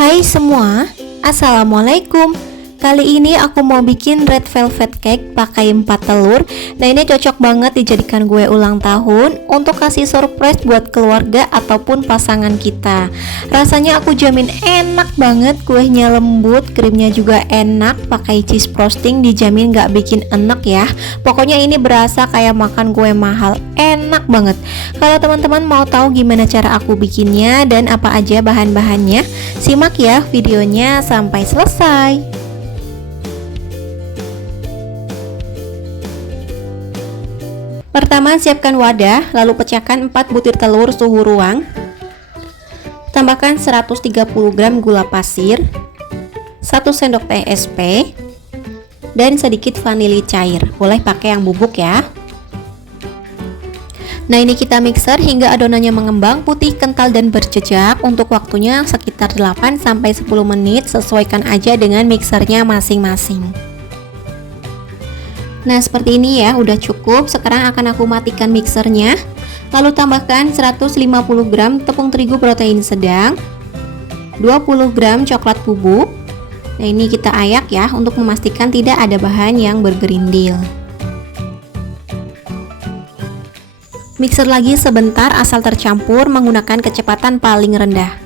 Hai semua, Assalamualaikum. Kali ini aku mau bikin red velvet cake pakai 4 telur. Nah, ini cocok banget dijadikan kue ulang tahun untuk kasih surprise buat keluarga ataupun pasangan kita. Rasanya aku jamin enak banget, kuenya lembut, krimnya juga enak, pakai cheese frosting dijamin gak bikin enek ya. Pokoknya ini berasa kayak makan kue mahal, enak banget. Kalau teman-teman mau tahu gimana cara aku bikinnya dan apa aja bahan-bahannya, simak ya videonya sampai selesai. Pertama, siapkan wadah, lalu pecahkan 4 butir telur suhu ruang. Tambahkan 130 gram gula pasir, 1 sendok teh SP, dan sedikit vanili cair. Boleh pakai yang bubuk ya. Nah, ini kita mixer hingga adonannya mengembang, putih, kental, dan berjejak. Untuk waktunya sekitar 8-10 menit, sesuaikan aja dengan mixernya masing-masing. Nah, seperti ini ya, udah cukup. Sekarang akan aku matikan mixernya. Lalu tambahkan 150 gram tepung terigu protein sedang, 20 gram coklat bubuk. Nah, ini kita ayak ya untuk memastikan tidak ada bahan yang bergerindil. Mixer lagi sebentar asal tercampur menggunakan kecepatan paling rendah.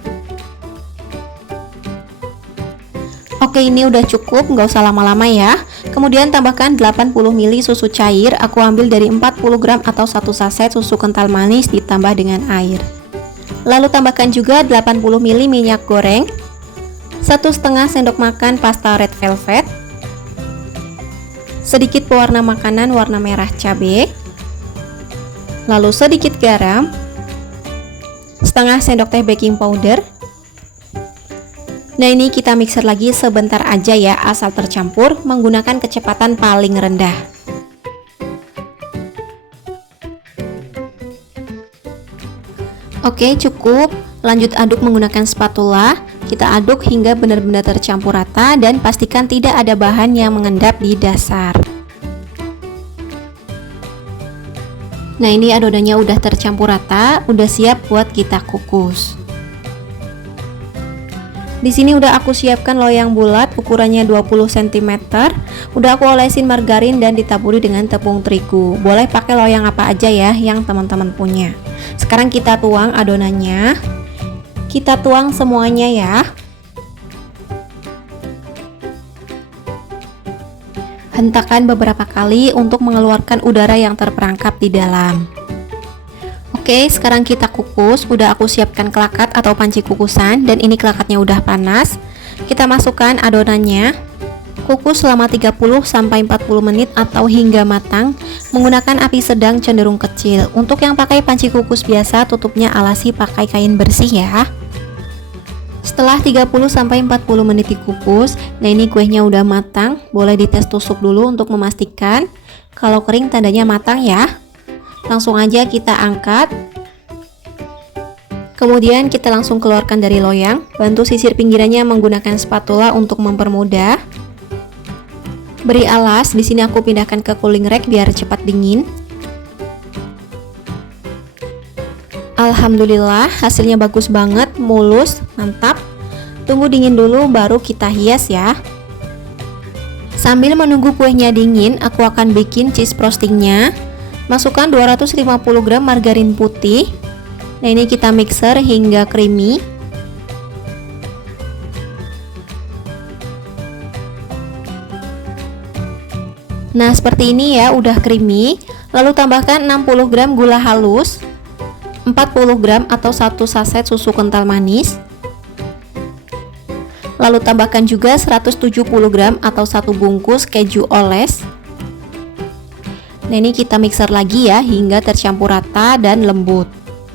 Oke, ini udah cukup, nggak usah lama-lama ya. Kemudian tambahkan 80 ml susu cair. Aku ambil dari 40 gram atau 1 saset susu kental manis ditambah dengan air. Lalu tambahkan juga 80 ml minyak goreng, 1,5 sendok makan pasta red velvet, sedikit pewarna makanan warna merah cabai, lalu sedikit garam, setengah sendok teh baking powder. Nah, ini kita mixer lagi sebentar aja ya, asal tercampur menggunakan kecepatan paling rendah. Oke, cukup. Lanjut aduk menggunakan spatula. Kita aduk hingga benar-benar tercampur rata dan pastikan tidak ada bahan yang mengendap di dasar. Nah, ini adonannya udah tercampur rata, udah siap buat kita kukus. Di sini udah aku siapkan loyang bulat ukurannya 20 cm. Udah aku olesin margarin dan ditaburi dengan tepung terigu. Boleh pakai loyang apa aja ya yang teman-teman punya. Sekarang kita tuang adonannya. Kita tuang semuanya ya. Hentakan beberapa kali untuk mengeluarkan udara yang terperangkap di dalam. Oke, sekarang kita kukus. Udah aku siapkan kelakat atau panci kukusan dan ini kelakatnya udah panas. Kita masukkan adonannya. Kukus selama 30-40 menit atau hingga matang menggunakan api sedang cenderung kecil. Untuk yang pakai panci kukus biasa, tutupnya alasi pakai kain bersih ya. Setelah 30-40 menit dikukus, nah ini kuenya udah matang. Boleh dites tusuk dulu untuk memastikan. Kalau kering tandanya matang ya. Langsung aja kita angkat. Kemudian kita langsung keluarkan dari loyang. Bantu sisir pinggirannya menggunakan spatula untuk mempermudah. Beri alas. Di sini aku pindahkan ke cooling rack biar cepat dingin. Alhamdulillah, hasilnya bagus banget, mulus, mantap. Tunggu dingin dulu baru kita hias ya. Sambil menunggu kuenya dingin, aku akan bikin cheese frostingnya. Masukkan 250 gram margarin putih. Nah, ini kita mixer hingga creamy. Nah, seperti ini ya, udah creamy. Lalu tambahkan 60 gram gula halus, 40 gram atau 1 saset susu kental manis. Lalu tambahkan juga 170 gram atau 1 bungkus keju oles. Nah, ini kita mixer lagi ya hingga tercampur rata dan lembut.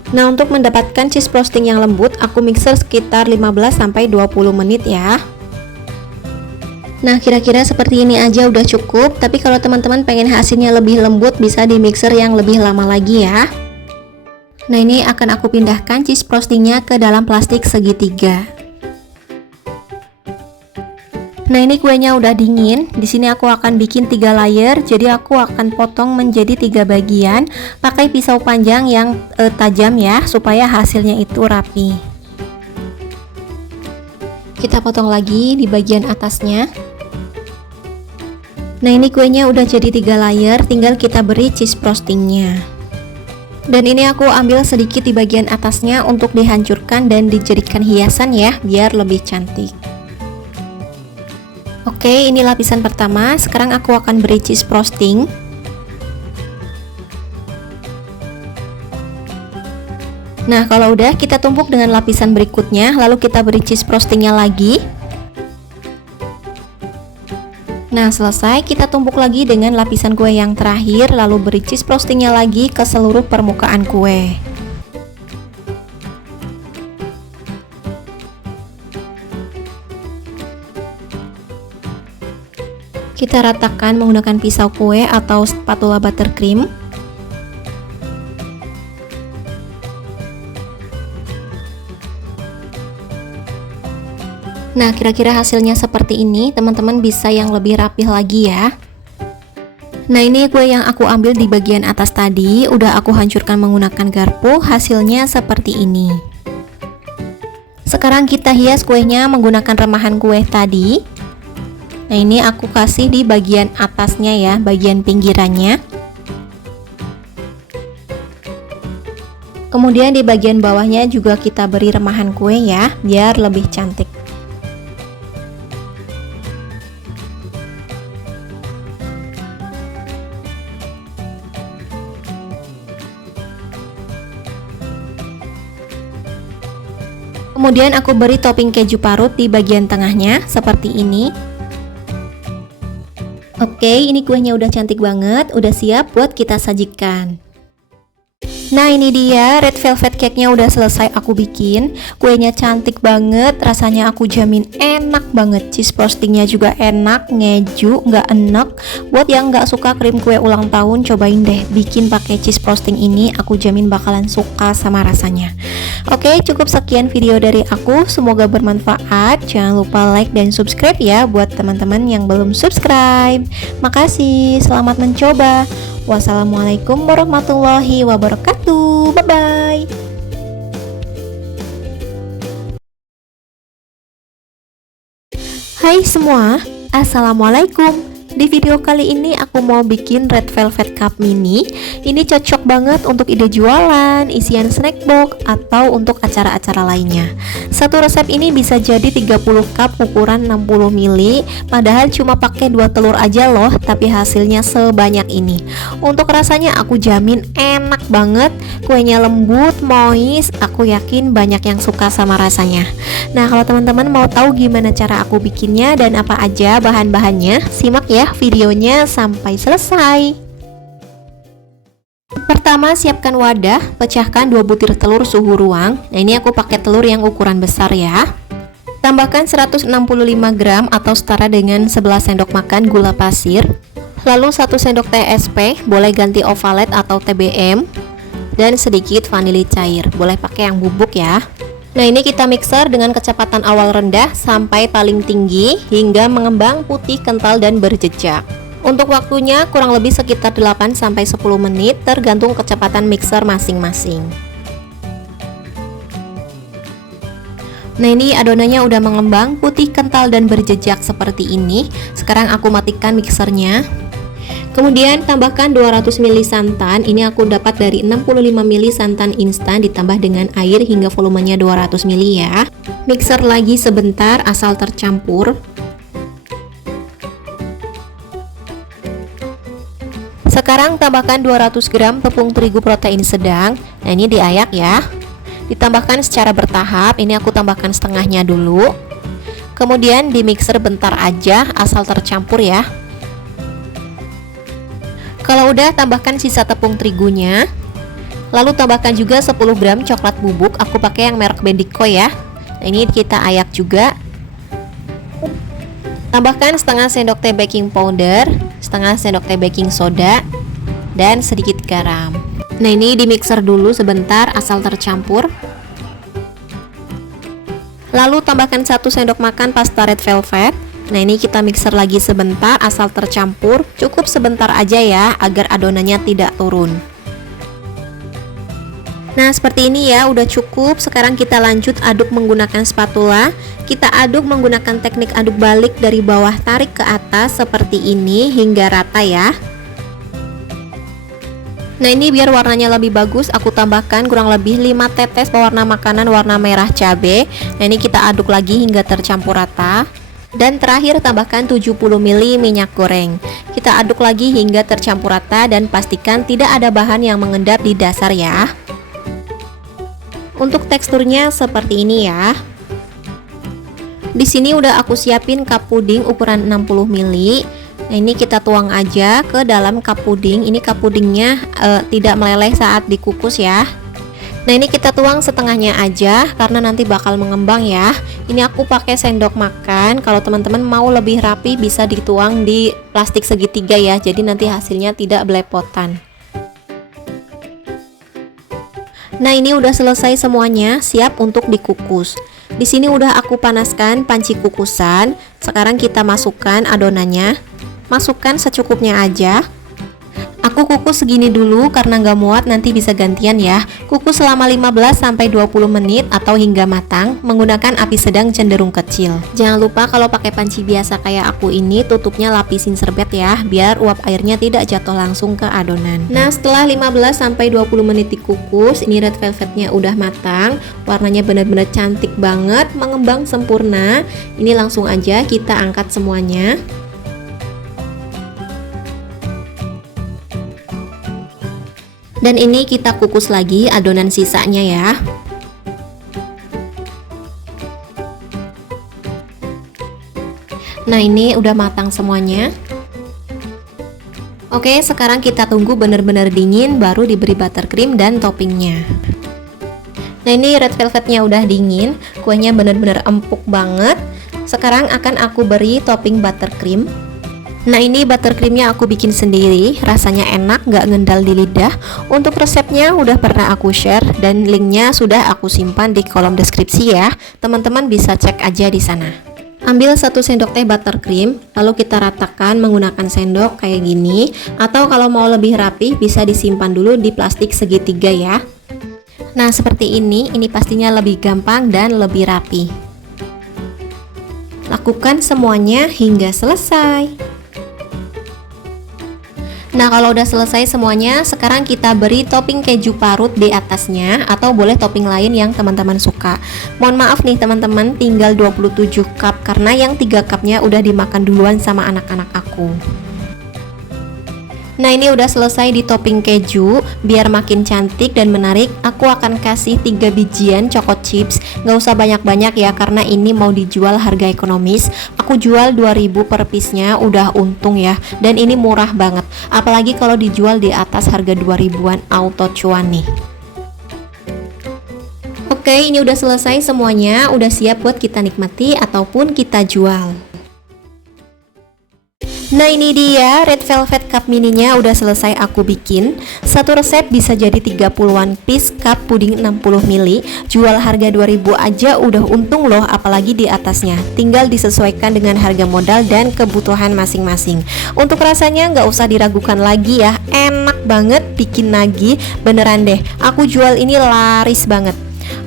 Nah, untuk mendapatkan cheese frosting yang lembut, aku mixer sekitar 15-20 menit ya. Nah, kira-kira seperti ini aja udah cukup. Tapi kalau teman-teman pengen hasilnya lebih lembut, bisa di mixer yang lebih lama lagi ya. Nah, ini akan aku pindahkan cheese frostingnya ke dalam plastik segitiga. Nah, ini kuenya udah dingin. Di sini aku akan bikin 3 layer. Jadi aku akan potong menjadi 3 bagian. Pakai pisau panjang yang tajam ya, supaya hasilnya itu rapi. Kita potong lagi di bagian atasnya. Nah, ini kuenya udah jadi 3 layer, tinggal kita beri cheese frostingnya. Dan ini aku ambil sedikit di bagian atasnya untuk dihancurkan dan dijadikan hiasan ya, biar lebih cantik. Oke, ini lapisan pertama. Sekarang aku akan beri cheese frosting. Nah, kalau udah, kita tumpuk dengan lapisan berikutnya, lalu kita beri cheese frostingnya lagi. Nah, selesai, kita tumpuk lagi dengan lapisan kue yang terakhir, lalu beri cheese frostingnya lagi ke seluruh permukaan kue. Kita ratakan menggunakan pisau kue atau spatula buttercream. Nah, kira-kira hasilnya seperti ini. Teman-teman bisa yang lebih rapih lagi ya. Nah, ini kue yang aku ambil di bagian atas tadi, udah aku hancurkan menggunakan garpu. Hasilnya seperti ini. Sekarang kita hias kuenya menggunakan remahan kue tadi. Nah, ini aku kasih di bagian atasnya ya, bagian pinggirannya. Kemudian di bagian bawahnya juga kita beri remahan kue ya, biar lebih cantik. Kemudian aku beri topping keju parut di bagian tengahnya seperti ini. Oke, ini kuenya udah cantik banget, udah siap buat kita sajikan. Nah, ini dia red velvet cake-nya udah selesai aku bikin. Kuenya cantik banget, rasanya aku jamin enak banget. Cheese frostingnya juga enak, ngeju, nggak enek. Buat yang nggak suka krim kue ulang tahun, cobain deh bikin pakai cheese frosting ini. Aku jamin bakalan suka sama rasanya. Oke, cukup sekian video dari aku. Semoga bermanfaat. Jangan lupa like dan subscribe ya buat teman-teman yang belum subscribe. Makasih, selamat mencoba. Wassalamualaikum warahmatullahi wabarakatuh. Bye-bye. Hai semua, Assalamualaikum. Di video kali ini aku mau bikin red velvet cup mini. Ini cocok banget untuk ide jualan, isian snack box, atau untuk acara-acara lainnya. Satu resep ini bisa jadi 30 cup ukuran 60 ml. Padahal cuma pakai 2 telur aja loh, tapi hasilnya sebanyak ini. Untuk rasanya aku jamin enak banget. Kuenya lembut, moist. Aku yakin banyak yang suka sama rasanya. Nah, kalau teman-teman mau tahu gimana cara aku bikinnya dan apa aja bahan-bahannya, simak ya videonya sampai selesai. Pertama, siapkan wadah, pecahkan 2 butir telur suhu ruang. Nah, ini aku pakai telur yang ukuran besar ya. Tambahkan 165 gram atau setara dengan 11 sendok makan gula pasir. Lalu 1 sendok teh SP, boleh ganti ovalet atau TBM. Dan sedikit vanili cair, boleh pakai yang bubuk ya. Nah, ini kita mixer dengan kecepatan awal rendah sampai paling tinggi hingga mengembang putih kental dan berjejak. Untuk waktunya kurang lebih sekitar 8-10 menit tergantung kecepatan mixer masing-masing. Nah, ini adonannya udah mengembang putih kental dan berjejak seperti ini. Sekarang aku matikan mixernya. Kemudian tambahkan 200 ml santan. Ini aku dapat dari 65 ml santan instan ditambah dengan air hingga volumenya 200 ml ya. Mixer lagi sebentar asal tercampur. Sekarang tambahkan 200 gram tepung terigu protein sedang. Nah, ini diayak ya. Ditambahkan secara bertahap. Ini aku tambahkan setengahnya dulu. Kemudian di mixer bentar aja asal tercampur ya. Kalau udah, tambahkan sisa tepung terigunya. Lalu tambahkan juga 10 gram coklat bubuk. Aku pakai yang merek Bendico ya. Nah, ini kita ayak juga. Tambahkan setengah sendok teh baking powder, setengah sendok teh baking soda, dan sedikit garam. Nah, ini di mixer dulu sebentar asal tercampur. Lalu tambahkan 1 sendok makan pasta red velvet. Nah, ini kita mixer lagi sebentar asal tercampur. Cukup sebentar aja ya agar adonannya tidak turun. Nah, seperti ini ya, udah cukup. Sekarang kita lanjut aduk menggunakan spatula. Kita aduk menggunakan teknik aduk balik dari bawah tarik ke atas seperti ini hingga rata ya. Nah, ini biar warnanya lebih bagus, aku tambahkan kurang lebih 5 tetes pewarna makanan warna merah cabai. Nah, ini kita aduk lagi hingga tercampur rata. Dan terakhir tambahkan 70 ml minyak goreng. Kita aduk lagi hingga tercampur rata dan pastikan tidak ada bahan yang mengendap di dasar ya. Untuk teksturnya seperti ini ya. Di sini udah aku siapin cup puding ukuran 60 ml. Nah, ini kita tuang aja ke dalam cup puding. Ini cup pudingnya tidak meleleh saat dikukus ya. Nah, ini kita tuang setengahnya aja karena nanti bakal mengembang ya. Ini aku pakai sendok makan. Kalau teman-teman mau lebih rapi bisa dituang di plastik segitiga ya. Jadi nanti hasilnya tidak belepotan. Nah, ini udah selesai semuanya, siap untuk dikukus. Di sini udah aku panaskan panci kukusan. Sekarang kita masukkan adonannya. Masukkan secukupnya aja. Aku kukus segini dulu karena nggak muat, nanti bisa gantian ya. Kukus selama 15-20 menit atau hingga matang menggunakan api sedang cenderung kecil. Jangan lupa kalau pakai panci biasa kayak aku ini, tutupnya lapisin serbet ya, biar uap airnya tidak jatuh langsung ke adonan. Nah, setelah 15-20 menit dikukus, ini red velvetnya udah matang. Warnanya benar-benar cantik banget, mengembang sempurna. Ini langsung aja kita angkat semuanya. Dan ini kita kukus lagi adonan sisanya ya. Nah, ini udah matang semuanya. Oke, sekarang kita tunggu benar-benar dingin baru diberi buttercream dan toppingnya. Nah, ini red velvetnya udah dingin, kuahnya benar-benar empuk banget. Sekarang akan aku beri topping buttercream. Nah, ini buttercreamnya aku bikin sendiri, rasanya enak, nggak ngendal di lidah. Untuk resepnya udah pernah aku share dan linknya sudah aku simpan di kolom deskripsi ya. Teman-teman bisa cek aja di sana. Ambil 1 sendok teh buttercream, lalu kita ratakan menggunakan sendok kayak gini. Atau kalau mau lebih rapi bisa disimpan dulu di plastik segitiga ya. Nah, seperti ini pastinya lebih gampang dan lebih rapi. Lakukan semuanya hingga selesai. Nah, kalau udah selesai semuanya, sekarang kita beri topping keju parut di atasnya, atau boleh topping lain yang teman-teman suka. Mohon maaf nih teman-teman, tinggal 27 cup karena yang 3 cupnya udah dimakan duluan sama anak-anak aku. Nah, ini udah selesai di topping keju. Biar makin cantik dan menarik, aku akan kasih 3 bijian choco chips. Nggak usah banyak-banyak ya, karena ini mau dijual harga ekonomis. Aku jual 2.000 per piece-nya, udah untung ya. Dan ini murah banget, apalagi kalau dijual di atas harga 2.000-an, auto cuan nih. Oke, ini udah selesai semuanya, udah siap buat kita nikmati ataupun kita jual. Nah, ini dia red velvet cup mininya udah selesai aku bikin. Satu resep bisa jadi 30-an piece cup puding 60 ml. Jual harga 2.000 aja udah untung loh, apalagi di atasnya. Tinggal disesuaikan dengan harga modal dan kebutuhan masing-masing. Untuk rasanya nggak usah diragukan lagi ya, enak banget, bikin nagih. Beneran deh, aku jual ini laris banget.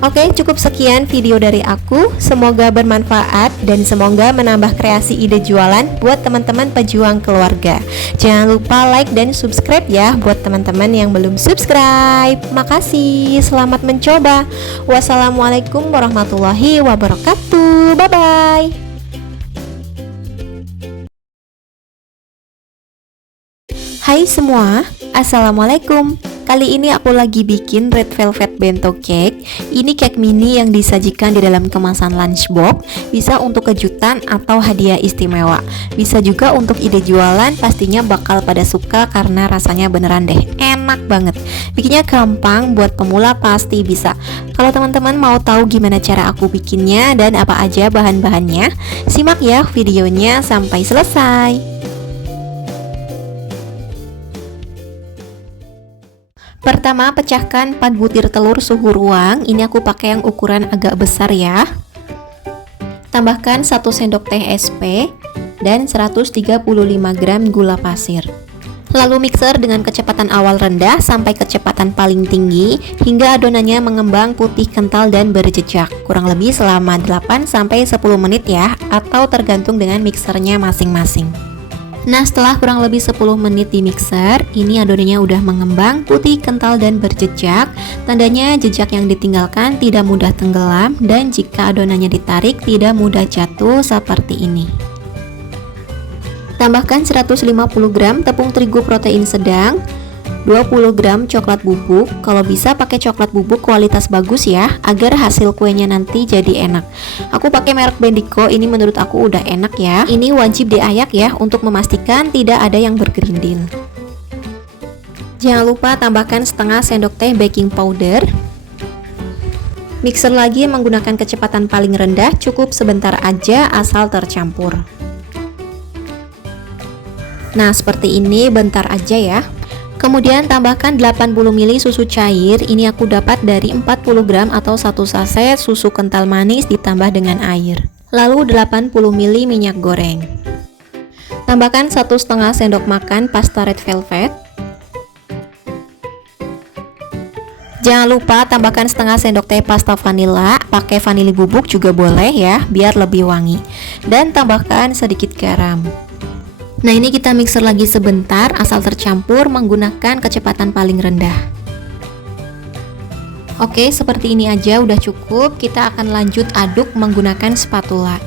Oke, cukup sekian video dari aku. Semoga bermanfaat dan semoga menambah kreasi ide jualan buat teman-teman pejuang keluarga. Jangan lupa like dan subscribe ya buat teman-teman yang belum subscribe. Makasih, selamat mencoba. Wassalamualaikum warahmatullahi wabarakatuh. Bye-bye. Hai semua, assalamualaikum. Kali ini aku lagi bikin red velvet bento cake. Ini cake mini yang disajikan di dalam kemasan lunchbox. Bisa untuk kejutan atau hadiah istimewa. Bisa juga untuk ide jualan, pastinya bakal pada suka karena rasanya beneran deh enak banget. Bikinnya gampang, buat pemula pasti bisa. Kalau teman-teman mau tahu gimana cara aku bikinnya dan apa aja bahan-bahannya, simak ya videonya sampai selesai. Pertama, pecahkan 4 butir telur suhu ruang. Ini aku pakai yang ukuran agak besar ya. Tambahkan 1 sendok teh SP dan 135 gram gula pasir. Lalu mixer dengan kecepatan awal rendah sampai kecepatan paling tinggi hingga adonannya mengembang putih kental dan berjejak. Kurang lebih selama 8-10 menit ya, atau tergantung dengan mixernya masing-masing. Nah, setelah kurang lebih 10 menit di mixer, ini adonannya udah mengembang putih kental dan berjejak. Tandanya jejak yang ditinggalkan tidak mudah tenggelam, dan jika adonannya ditarik tidak mudah jatuh seperti ini. Tambahkan 150 gram tepung terigu protein sedang, 20 gram coklat bubuk. Kalau bisa pakai coklat bubuk kualitas bagus ya, agar hasil kuenya nanti jadi enak. Aku pakai merek Bendico, ini menurut aku udah enak ya. Ini wajib diayak ya untuk memastikan tidak ada yang bergerindil. Jangan lupa tambahkan setengah sendok teh baking powder. Mixer lagi menggunakan kecepatan paling rendah, cukup sebentar aja asal tercampur. Nah, seperti ini, bentar aja ya. Kemudian tambahkan 80 ml susu cair. Ini aku dapat dari 40 gram atau 1 saset susu kental manis ditambah dengan air. Lalu 80 ml minyak goreng. Tambahkan 1,5 sendok makan pasta red velvet. Jangan lupa tambahkan setengah sendok teh pasta vanila. Pakai vanili bubuk juga boleh ya, biar lebih wangi. Dan tambahkan sedikit garam. Nah, ini kita mixer lagi sebentar asal tercampur menggunakan kecepatan paling rendah. Oke, seperti ini aja udah cukup. Kita akan lanjut aduk menggunakan spatula.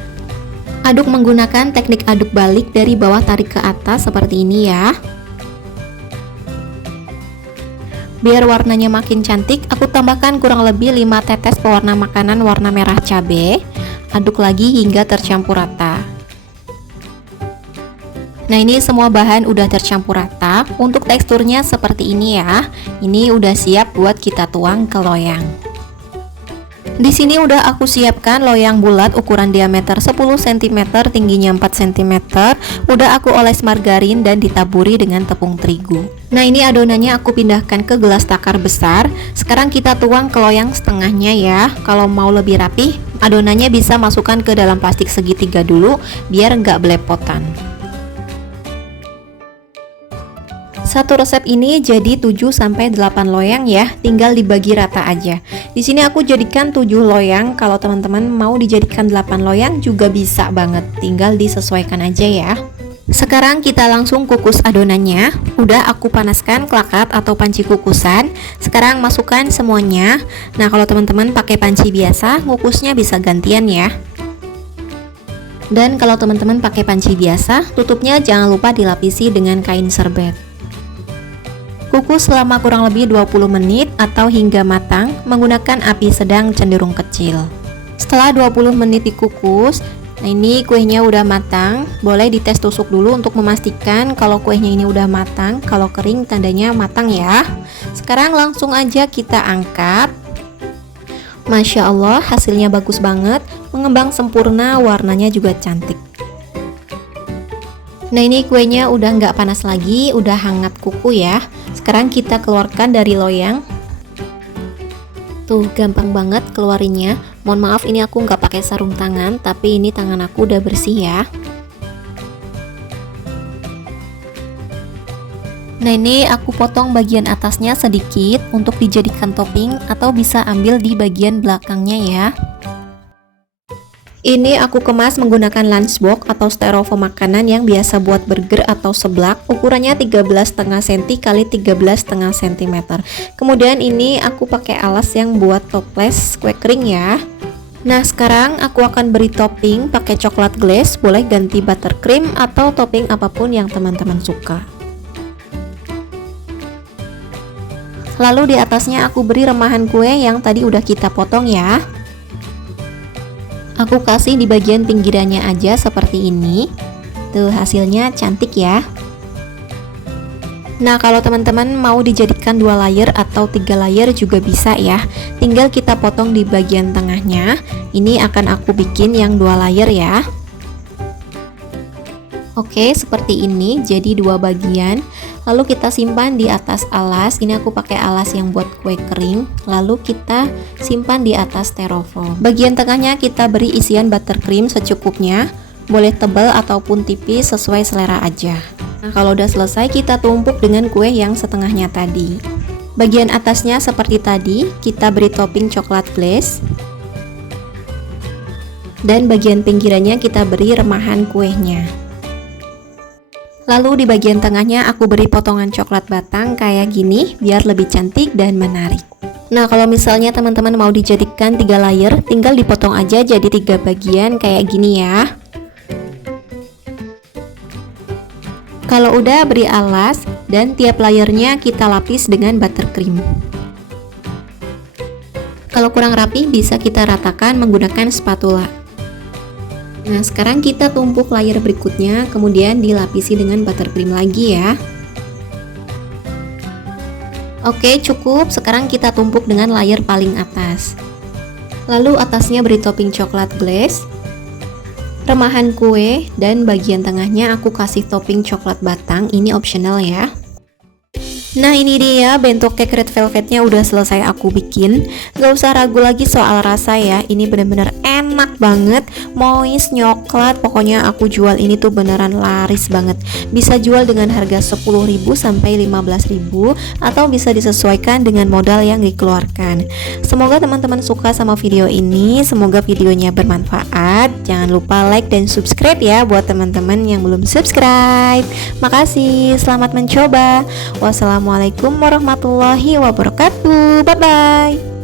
Aduk menggunakan teknik aduk balik dari bawah tarik ke atas seperti ini ya. Biar warnanya makin cantik, aku tambahkan kurang lebih 5 tetes pewarna makanan warna merah cabai. Aduk lagi hingga tercampur rata. Nah, ini semua bahan udah tercampur rata. Untuk teksturnya seperti ini ya. Ini udah siap buat kita tuang ke loyang. Di sini udah aku siapkan loyang bulat ukuran diameter 10 cm, tingginya 4 cm. Udah aku oles margarin dan ditaburi dengan tepung terigu. Nah, ini adonannya aku pindahkan ke gelas takar besar. Sekarang kita tuang ke loyang setengahnya ya. Kalau mau lebih rapih, adonannya bisa masukkan ke dalam plastik segitiga dulu biar nggak belepotan. Satu resep ini jadi 7-8 loyang ya, tinggal dibagi rata aja. Di sini aku jadikan 7 loyang, kalau teman-teman mau dijadikan 8 loyang juga bisa banget, tinggal disesuaikan aja ya. Sekarang kita langsung kukus adonannya. Udah aku panaskan klakat atau panci kukusan. Sekarang masukkan semuanya. Nah, kalau teman-teman pakai panci biasa, ngukusnya bisa gantian ya. Dan kalau teman-teman pakai panci biasa, tutupnya jangan lupa dilapisi dengan kain serbet. Kukus selama kurang lebih 20 menit atau hingga matang menggunakan api sedang cenderung kecil. Setelah 20 menit dikukus, nah ini kuenya udah matang. Boleh dites tusuk dulu untuk memastikan kalau kuenya ini udah matang. Kalau kering tandanya matang ya. Sekarang langsung aja kita angkat. Masya Allah, hasilnya bagus banget, mengembang sempurna, warnanya juga cantik. Nah, ini kuenya udah nggak panas lagi, udah hangat kuku ya. Sekarang kita keluarkan dari loyang. Tuh, gampang banget keluarinnya. Mohon maaf, ini aku nggak pakai sarung tangan, tapi ini tangan aku udah bersih ya. Nah, ini aku potong bagian atasnya sedikit untuk dijadikan topping, atau bisa ambil di bagian belakangnya ya. Ini aku kemas menggunakan lunchbox atau styrofoam makanan yang biasa buat burger atau seblak. Ukurannya 13,5 cm x 13,5 cm. Kemudian ini aku pakai alas yang buat toples kue kering ya. Nah, sekarang aku akan beri topping pakai coklat glaze. Boleh ganti buttercream atau topping apapun yang teman-teman suka. Lalu di atasnya aku beri remahan kue yang tadi udah kita potong ya. Aku kasih di bagian pinggirannya aja seperti ini. Tuh, hasilnya cantik ya. Nah, kalau teman-teman mau dijadikan 2 layer atau 3 layer juga bisa ya. Tinggal kita potong di bagian tengahnya. Ini akan aku bikin yang 2 layer ya. Oke, seperti ini, jadi 2 bagian. Lalu kita simpan di atas alas. Ini aku pakai alas yang buat kue kering. Lalu kita simpan di atas styrofoam. Bagian tengahnya kita beri isian buttercream secukupnya. Boleh tebal ataupun tipis sesuai selera aja. Nah, kalau udah selesai kita tumpuk dengan kue yang setengahnya tadi. Bagian atasnya seperti tadi, kita beri topping coklat glaze. Dan bagian pinggirannya kita beri remahan kuenya. Lalu di bagian tengahnya aku beri potongan coklat batang kayak gini biar lebih cantik dan menarik. Nah, kalau misalnya teman-teman mau dijadikan 3 layer, tinggal dipotong aja jadi 3 bagian kayak gini ya. Kalau udah, beri alas dan tiap layernya kita lapis dengan buttercream. Kalau kurang rapi bisa kita ratakan menggunakan spatula. Nah, sekarang kita tumpuk layer berikutnya, kemudian dilapisi dengan buttercream lagi ya. Oke, cukup. Sekarang kita tumpuk dengan layer paling atas. Lalu atasnya beri topping coklat glaze, remahan kue, dan bagian tengahnya aku kasih topping coklat batang. Ini optional ya. Nah, ini dia bentuk cake red velvetnya udah selesai aku bikin. Gak usah ragu lagi soal rasa ya. Ini bener-bener enak banget, moist, nyoklat. Pokoknya aku jual ini tuh beneran laris banget. Bisa jual dengan harga 10.000 sampai 15.000 atau bisa disesuaikan dengan modal yang dikeluarkan. Semoga teman-teman suka sama video ini. Semoga videonya bermanfaat. Jangan lupa like dan subscribe ya buat teman-teman yang belum subscribe. Makasih, selamat mencoba. Wassalamualaikum warahmatullahi wabarakatuh. Bye bye.